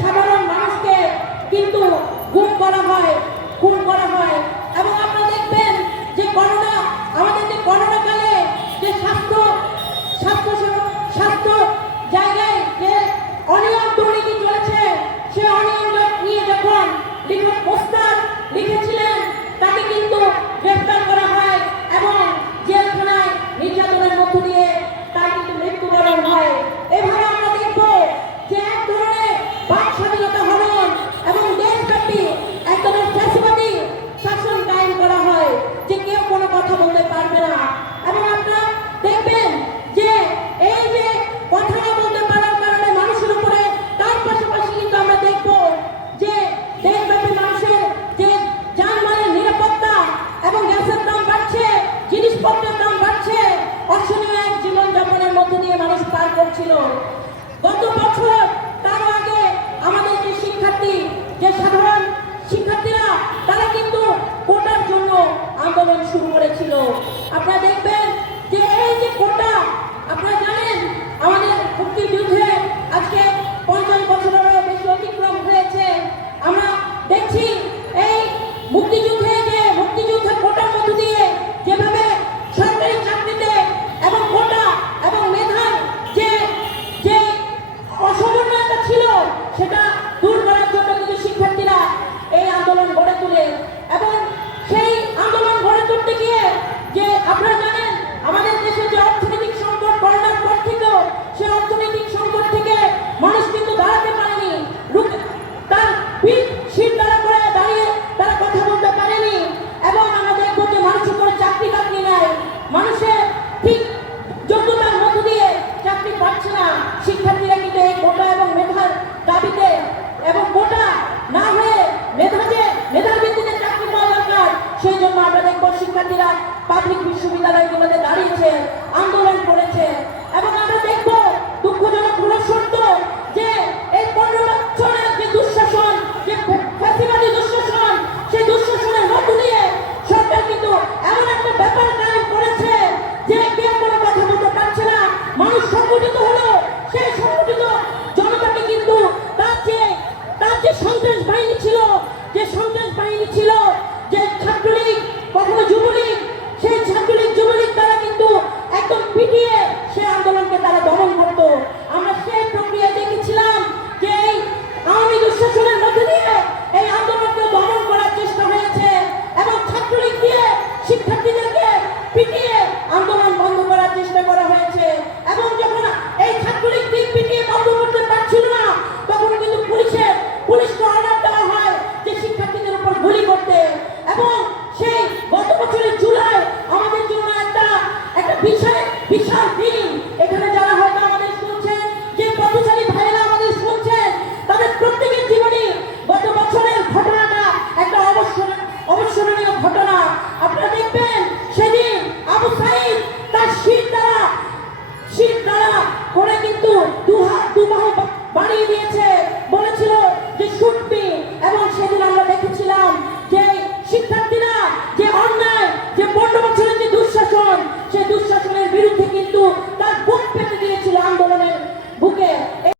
সাধারণ মানুষকে কিন্তু গুম করা হয়, খুন করা হয়। এবং আপনারা দেখবেন যে আমাদের যে করোনাকালে যে স্বাস্থ্য জায়গায় যে অনিয়ম দুর্নীতি চলেছে, সে অনিয়ম নিয়ে যখন পোস্টার লিখেছিলেন তাকে কিন্তু গ্রেফতার করা হয় এবং জেলখানায় নির্যাতনের মধ্য দিয়ে তার কিন্তু মৃত্যুবরণ হয়। এভাবে আমরা দেখব যে এক ধরনের বাক স্বাধীনতা হরণ এবং দেশব্যাপী এক ধরনের ফ্যাসিবাদী শাসন কায়েম করা হয়, যে কেউ কোনো কথা বলতে পারবে না। এবং আপনারা দেখবেন যে এই যে কথা না বলতে পারার কারণে মানুষের উপরে, তার পাশাপাশি কিন্তু আমরা দেখব যে দেশব্যাপী মানুষের যে যানবাহনের নিরাপত্তা এবং গ্যাসের দাম বাড়ছে, জিনিসপত্রের দাম বাড়ছে, অসহনীয় এক জীবনযাপনের মধ্য দিয়ে মানুষ পার করছিল। গত বছর তার আগে আমাদের যে শিক্ষার্থী, যে সাধারণ শিক্ষার্থীরা, তারা কিন্তু কোটার জন্য আন্দোলন শুরু করেছিল। আপনারা দেখবেন যে এই যে কোটা, আপনারা জানেন আমাদের মুক্তিযুদ্ধে আজকে 50 বছরেরও বেশি অতিক্রম হয়েছে। আমরা দেখছি এই মুক্তিযুদ্ধের কোটার মধ্য দিয়ে যেভাবে সরকারি চাকরিতে এবং কোটা এবং মেধার যে অসমন্বয়তা ছিল, সেটা দূর করার জন্য কিন্তু শিক্ষার্থীরা এই আন্দোলন গড়ে তোলে। এবং সেই আন্দোলন গড়ে তুলতে গিয়ে যে আপনারা জানেন আমাদের দেশে যে অর্থনৈতিক সংকট, করোনার পর থেকেও সেই অর্থনৈতিক সংকট থেকে মানুষ কিন্তু দাঁড়াতে পারেনি, তার পিঠ শির দ্বারা করে দাঁড়িয়ে তারা কথা বলতে পারেনি। এবং আমরা দেখবো যে মানুষের করে চাকরি বাকরি নাই, মানুষের ঠিক যোগ্যতার মধ্য দিয়ে চাকরি পাচ্ছে না। শিক্ষার্থীরা কিন্তু এই কোটা এবং মেধার দাবিতে, এবং কোটা না হয়ে মেধার ভিত্তিতে চাকরি পাওয়া দরকার, সেই জন্য আমরা দেখবো শিক্ষার্থীরা পাবলিক বিশ্ববিদ্যালয়গুলোতে দাঁড়িয়েছে, আন্দোলন করেছে। এবং আমরা দেখবো দুঃখজনক হলো সত্য যে এই 15 বছরের যে দুঃশাসন, যে ফ্যাসিবাদী দুঃশাসন, সেই দুঃশাসনের মধ্য দিয়ে সরকার কিন্তু এমন একটা ব্যাপার কায়েম করেছে যে কেউ কোনো কথা বলতে পারছে না। মানুষ সংগঠিত হলো, সেই সংগঠিত জনতাকে কিন্তু তার যে সন্ত্রাস বাহিনী ছিল, যে ছাত্রলীগ, কখনো যুবলীগ, সেই ছাত্রলীগ যুবলীগ তারা কিন্তু একদম পিটিয়ে সেই আন্দোলনকে তারা দমন করতো। আমরা সেই প্রক্রিয়া দেখেছিলাম যে এই আওয়ামী দুঃশাসনের মধ্যে দিয়ে এই আন্দোলনকে দমন করার চেষ্টা হয়েছে এবং ছাত্রলীগ দিয়ে শিক্ষার্থীদেরকে পিটিয়ে আন্দোলন বন্ধ করার চেষ্টা করা হয়েছে। এবং যখন এই ছাত্রলীগ পিটিয়ে বন্ধ করতে পারছিল না, তখন কিন্তু পুলিশকে অর্ডার দেওয়া হয় যে শিক্ষার্থীদের উপর গুলি করতে। এবং সেই গত বছরের জুলাই আমাদের জন্য একটা বিশাল দিন। এখানে যারা হয়তো আমাদের শুনছেন, যে পথচারী ভাইয়েরা আমাদের শুনছেন, তাদের প্রত্যেকের জীবনে গত বছরের ঘটনাটা একটা অবস্মরণীয় ঘটনা। আপনারা